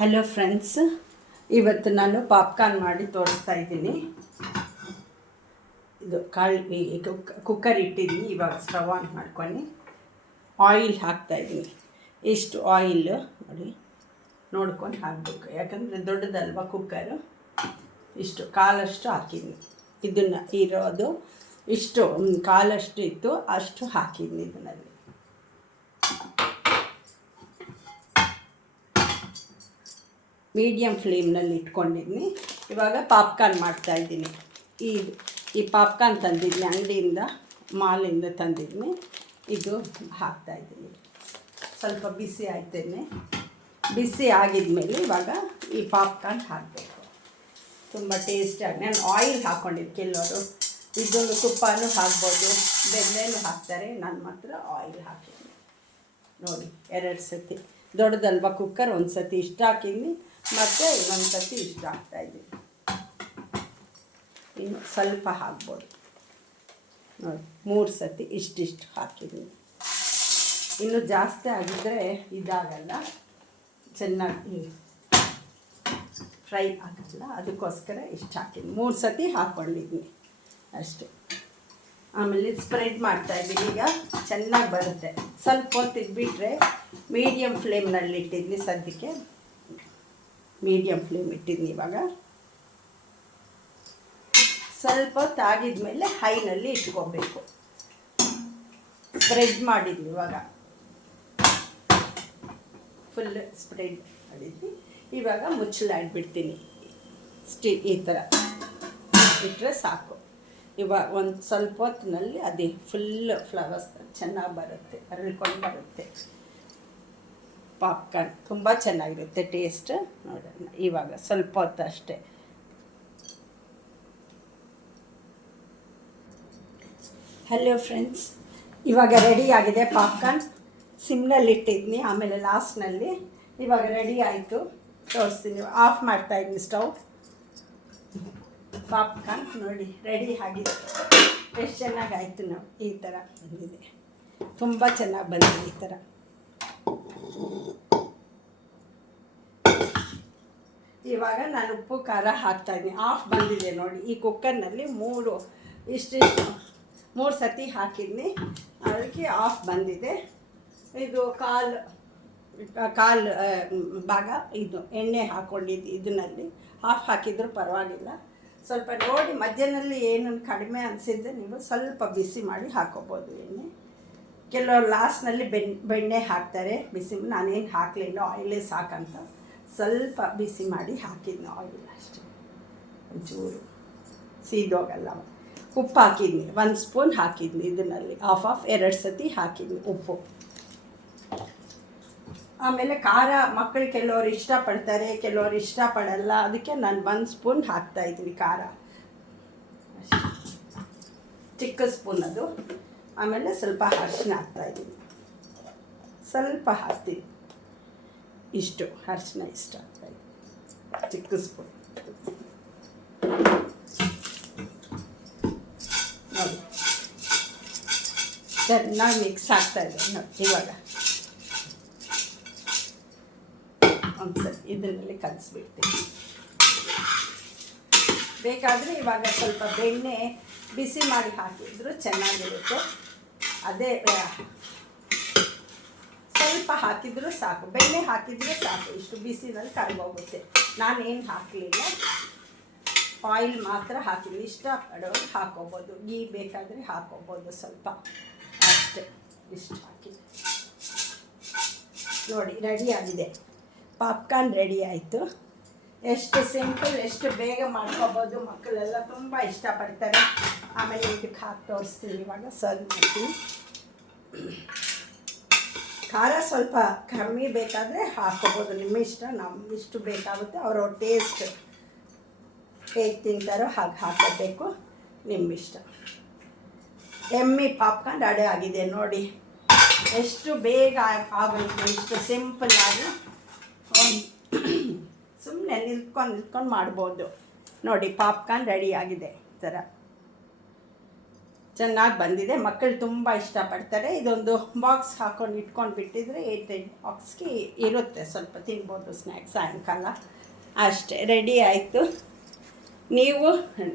Hello friends, ಇವತ್ತು ನಾನು popcorn ಮಾಡಿ ತೋರಿಸ್ತಾ ಇದ್ದೀನಿ. ಇದು ಕುಕ್ಕರ್ ಇಟ್ಟಿದ್ದೀನಿ. ಇವಾಗ ಸ್ಟವ್ ಆನ್ ಮಾಡ್ಕೊಂಡು ಆಯಿಲ್ ಹಾಕ್ತಾಯಿದ್ದೀನಿ. ಇಷ್ಟು ಆಯಿಲ್ ನೋಡ್ಕೊಂಡು ಹಾಕಬೇಕು, ಯಾಕಂದರೆ ದೊಡ್ಡದಲ್ವ ಕುಕ್ಕರು. ಇಷ್ಟು ಕಾಲಷ್ಟು ಹಾಕಿದ್ದೀನಿ. ಇದನ್ನು ಇರೋದು ಇಷ್ಟು ಕಾಲಷ್ಟು ಇತ್ತು, ಅಷ್ಟು ಹಾಕಿದ್ದೀನಿ ಇದರಲ್ಲಿ. ಮೀಡಿಯಮ್ ಫ್ಲೇಮ್ನಲ್ಲಿ ಇಟ್ಕೊಂಡಿದ್ದೀನಿ. ಇವಾಗ ಪಾಪ್ಕಾರ್ನ್ ಮಾಡ್ತಾಯಿದ್ದೀನಿ. ಈ ಪಾಪ್ಕಾರ್ನ್ ತಂದಿದ್ದೀನಿ, ಅಂಗಡಿಯಿಂದ ಮಾಲಿಂದ ತಂದಿದ್ದೀನಿ. ಇದು ಹಾಕ್ತಾಯಿದ್ದೀನಿ. ಸ್ವಲ್ಪ ಬಿಸಿ ಆಯ್ತೇನೆ. ಬಿಸಿ ಆಗಿದ್ಮೇಲೆ ಇವಾಗ ಈ ಪಾಪ್ಕಾರ್ನ್ ಹಾಕಬೇಕು. ತುಂಬ ಟೇಸ್ಟಾಗಿ ನಾನು ಆಯಿಲ್ ಹಾಕ್ಕೊಂಡಿದ್ದು. ಕೆಲವರು ಇದನ್ನು ತುಪ್ಪನೂ ಹಾಕ್ಬೋದು, ಬೆಣ್ಣೆನೂ ಹಾಕ್ತಾರೆ. ನಾನು ಮಾತ್ರ ಆಯಿಲ್ ಹಾಕಿದ್ದೀನಿ. ನೋಡಿ, 2 ಸತಿ ದೊಡ್ಡದಲ್ವ ಕುಕ್ಕರ್. ಒಂದು ಸತಿ ಇಷ್ಟು ಹಾಕಿದ್ದೀನಿ, ಮತ್ತು ಇನ್ನೊಂದು ಸತಿ ಇಷ್ಟು ಹಾಕ್ತಾಯಿದ್ದೀನಿ. ಇನ್ನು ಸ್ವಲ್ಪ ಹಾಕ್ಬೋದು. ನೋಡಿ, 3 ಸತಿ ಇಷ್ಟಿಷ್ಟು ಹಾಕಿದ್ದೀನಿ. ಇನ್ನು ಜಾಸ್ತಿ ಆಗಿದ್ದರೆ ಇದಾಗಲ್ಲ, ಚೆನ್ನಾಗಿ ಫ್ರೈ ಆಗಲ್ಲ. ಅದಕ್ಕೋಸ್ಕರ ಇಷ್ಟು ಹಾಕಿದ್ದೀನಿ. 3 ಸತಿ ಹಾಕ್ಕೊಂಡಿದ್ದೀನಿ ಅಷ್ಟೇ. ಆಮೇಲೆ ಸ್ಪ್ರೆಡ್ ಮಾಡ್ತಾಯಿದ್ದೀನಿ. ಈಗ ಚೆನ್ನಾಗಿ ಬರುತ್ತೆ. ಸ್ವಲ್ಪ ಹೊತ್ತು ಇಟ್ಬಿಟ್ರೆ, ಮೀಡಿಯಮ್ ಫ್ಲೇಮ್ನಲ್ಲಿ ಇಟ್ಟಿದ್ದೀನಿ. ಸದ್ಯಕ್ಕೆ ಮೀಡಿಯಮ್ ಫ್ಲೇಮ್ ಇಟ್ಟಿದ್ದೀನಿ. ಇವಾಗ ಸ್ವಲ್ಪ ಹೊತ್ತು ಆಗಿದ್ಮೇಲೆ ಹೈನಲ್ಲಿ ಇಟ್ಕೋಬೇಕು. ಸ್ಪ್ರೆಡ್ ಮಾಡಿದ್ವಿ, ಇವಾಗ ಫುಲ್ ಸ್ಪ್ರೆಡ್ ಮಾಡಿದ್ವಿ. ಇವಾಗ ಮುಚ್ಚಲಾಡ್ಬಿಡ್ತೀನಿ. ಈ ಥರ ಇಟ್ಟರೆ ಸಾಕು. ಇವಾಗ ಒಂದು ಸ್ವಲ್ಪ ಹೊತ್ತಿನಲ್ಲಿ ಅದೇ ಫುಲ್ ಫ್ಲವರ್ಸ್ ಚೆನ್ನಾಗಿ ಬರುತ್ತೆ, ಅರಳ್ಕೊಂಡು ಬರುತ್ತೆ. ಪಾಪ್ಕಾರ್ನ್ ತುಂಬ ಚೆನ್ನಾಗಿರುತ್ತೆ ಟೇಸ್ಟ್. ನೋಡೋಣ, ಇವಾಗ ಸ್ವಲ್ಪ ಹೊತ್ತು ಅಷ್ಟೇ. ಹಲೋ ಫ್ರೆಂಡ್ಸ್, ಇವಾಗ ರೆಡಿ ಆಗಿದೆ ಪಾಪ್ಕಾರ್ನ್. ಸಿಮ್ನಲ್ಲಿ ಇಟ್ಟಿದ್ನಿ, ಆಮೇಲೆ ಲಾಸ್ಟ್ನಲ್ಲಿ. ಇವಾಗ ರೆಡಿ ಆಯಿತು, ತೋರಿಸ್ತೀನಿ. ಆಫ್ ಮಾಡ್ತಾಯಿದ್ದೀನಿ ಸ್ಟವ್. ಪಾಪ್ಕಾರ್ನ್ ನೋಡಿ ರೆಡಿ ಆಗಿದೆ. ಎಷ್ಟು ಚೆನ್ನಾಗಾಯಿತು. ನಾವು ಈ ಥರ ಬಂದಿದೆ, ತುಂಬ ಚೆನ್ನಾಗಿ ಬಂದಿದೆ ಈ ಥರ. ಇವಾಗ ನಾನು ಉಪ್ಪು ಖಾರ ಹಾಕ್ತಾಯಿದ್ದೀನಿ. ಆಫ್ ಬಂದಿದೆ ನೋಡಿ. ಈ ಕುಕ್ಕರ್ನಲ್ಲಿ 3 ಸತಿ ಹಾಕಿದ್ನಿ, ಅದಕ್ಕೆ ಆಫ್ ಬಂದಿದೆ. ಇದು ಕಾಲು ಭಾಗ ಇದು ಎಣ್ಣೆ ಹಾಕ್ಕೊಂಡಿದ್ದು. ಇದರಲ್ಲಿ ಹಾಫ್ ಹಾಕಿದರೂ ಪರವಾಗಿಲ್ಲ. ಸ್ವಲ್ಪ ನೋಡಿ ಮಧ್ಯದಲ್ಲಿ ಏನು ಕಡಿಮೆ ಅನಿಸಿದ್ದೆ ನೀವು ಸ್ವಲ್ಪ ಬಿಸಿ ಮಾಡಿ ಹಾಕ್ಕೋಬೋದು ಎಣ್ಣೆ. ಕೆಲವರು ಲಾಸ್ಟ್ನಲ್ಲಿ ಬೆಣ್ಣೆ ಹಾಕ್ತಾರೆ ಬಿಸಿ. ನಾನೇನು ಹಾಕಲಿಲ್ಲ, ಆಯಿಲೇ ಸಾಕಂತ ಸ್ವಲ್ಪ ಬಿಸಿ ಮಾಡಿ ಹಾಕಿದ್ನಿ ಆಯಿಲ್ ಅಷ್ಟೇ. ಒಂಚೂರು ಸೀದೋಗಲ್ಲ. ಉಪ್ಪು ಹಾಕಿದ್ನಿ, 1 ಸ್ಪೂನ್ ಹಾಕಿದ್ನಿ. ಇದರಲ್ಲಿ ಹಾಫ್ 2 ಸತಿ ಹಾಕಿದ್ನಿ ಉಪ್ಪು. ಆಮೇಲೆ ಖಾರ ಮಕ್ಕಳು ಕೆಲವರು ಇಷ್ಟಪಡ್ತಾರೆ, ಕೆಲವರು ಇಷ್ಟಪಡಲ್ಲ. ಅದಕ್ಕೆ ನಾನು 1 ಸ್ಪೂನ್ ಹಾಕ್ತಾಯಿದ್ದೀನಿ ಖಾರ, ಚಿಕ್ಕ ಸ್ಪೂನ್ ಅದು. ಆಮೇಲೆ ಸ್ವಲ್ಪ ಅರಿಶಿನ ಹಾಕ್ತಾಯಿದ್ದೀನಿ, ಸ್ವಲ್ಪ ಹಾಕ್ತೀನಿ. ಇಷ್ಟು ಅರಿಶಿನ ಇಷ್ಟ ಹಾಕ್ತಾಯಿದ್ದೀನಿ, ಚಿಕ್ಕ ಸ್ಪೂನ್. ನೋಡಿ ಚೆನ್ನಾಗಿ ಮಿಕ್ಸ್ ಆಗ್ತಾಯಿದೆ ನೋಡಿ. ಇವಾಗ ಒಂದ್ಸರಿ ಇದನ್ನಲ್ಲಿ ಕಲಿಸ್ಬಿಡ್ತೀನಿ. ಬೇಕಾದರೆ ಇವಾಗ ಸ್ವಲ್ಪ ಬೆಣ್ಣೆ ಬಿಸಿ ಮಾಡಿ ಹಾಕಿದ್ರು ಚೆನ್ನಾಗಿರುತ್ತೆ. ಅದೇ ಸ್ವಲ್ಪ ಹಾಕಿದರೂ ಸಾಕು, ಬೆಣ್ಣೆ ಹಾಕಿದರೆ ಸಾಕು. ಇಷ್ಟು ಬಿಸಿನಲ್ಲಿ ಕರಗೋಗುತ್ತೆ. ನಾನೇನು ಹಾಕಲಿಲ್ಲ, ಆಯಿಲ್ ಮಾತ್ರ ಹಾಕಿದ್ದೀನಿ. ಇಷ್ಟಪಡೋರು ಹಾಕ್ಕೋಬೋದು, ಗೀ ಬೇಕಾದರೆ ಹಾಕ್ಕೋಬೋದು ಸ್ವಲ್ಪ ಅಷ್ಟೇ. ಇಷ್ಟು ಹಾಕಿ ನೋಡಿ ರೆಡಿ ಆಗಿದೆ. ಪಾಪ್ಕಾರ್ನ್ ರೆಡಿ ಆಯಿತು. ಎಷ್ಟು ಸಿಂಪಲ್, ಎಷ್ಟು ಬೇಗ ಮಾಡ್ಕೋಬೋದು. ಮಕ್ಕಳೆಲ್ಲ ತುಂಬ ಇಷ್ಟಪಡ್ತಾರೆ. ಆಮೇಲೆ ಇದಕ್ಕೆ ಹಾಕಿ ತೋರಿಸ್ತೀನಿ. ಇವಾಗ ಸರ್ವ್ ಮಾಡ್ತೀನಿ. ಖಾರ ಸ್ವಲ್ಪ ಕಮ್ಮಿ ಬೇಕಾದರೆ ಹಾಕ್ಕೋಬೋದು, ನಿಮ್ಮ ಇಷ್ಟ. ನಮ್ಗೆ ಇಷ್ಟು ಬೇಕಾಗುತ್ತೆ, ಅವ್ರವ್ರ ಟೇಸ್ಟ್ ಹೇಗೆ ತಿಂತಾರೋ ಹಾಗೆ ಹಾಕೋಬೇಕು, ನಿಮ್ಮ ಇಷ್ಟ. ಎಮ್ಮಿ ಪಾಪ್ಕಾರ್ನ್ ರೆಡಿ ಆಗಿದೆ ನೋಡಿ. ಎಷ್ಟು ಬೇಗ ಆಗೋಯ್ತು, ಇಷ್ಟು ಸಿಂಪಲ್ಲಾಗಿ. ಸುಮ್ಮನೆ ನಿಲ್ತ್ಕೊಂಡು ಮಾಡ್ಬೋದು ನೋಡಿ. ಪಾಪ್ಕಾರ್ನ್ ರೆಡಿ ಆಗಿದೆ ಈ ಥರ ಚೆನ್ನಾಗಿ ಬಂದಿದೆ. ಮಕ್ಕಳು ತುಂಬ ಇಷ್ಟಪಡ್ತಾರೆ. ಇದೊಂದು ಬಾಕ್ಸ್ ಹಾಕ್ಕೊಂಡು ಇಟ್ಕೊಂಡು ಬಿಟ್ಟಿದ್ರೆ 8 ಬಾಕ್ಸ್ಗೆ ಇರುತ್ತೆ, ಸ್ವಲ್ಪ ತಿನ್ಬೋದು ಸ್ನ್ಯಾಕ್ಸ್ ಸಾಯಂಕಾಲ. ಅಷ್ಟೇ, ರೆಡಿ ಆಯಿತು.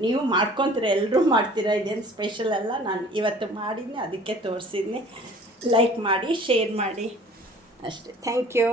ನೀವು ಮಾಡ್ಕೊತೀರ, ಎಲ್ಲರೂ ಮಾಡ್ತೀರಾ, ಇದೇನು ಸ್ಪೆಷಲ್ ಅಲ್ಲ. ನಾನು ಇವತ್ತು ಮಾಡಿದ್ದೀನಿ, ಅದಕ್ಕೆ ತೋರಿಸಿದ್ದೀನಿ. ಲೈಕ್ ಮಾಡಿ, ಶೇರ್ ಮಾಡಿ ಅಷ್ಟೇ. Thank you.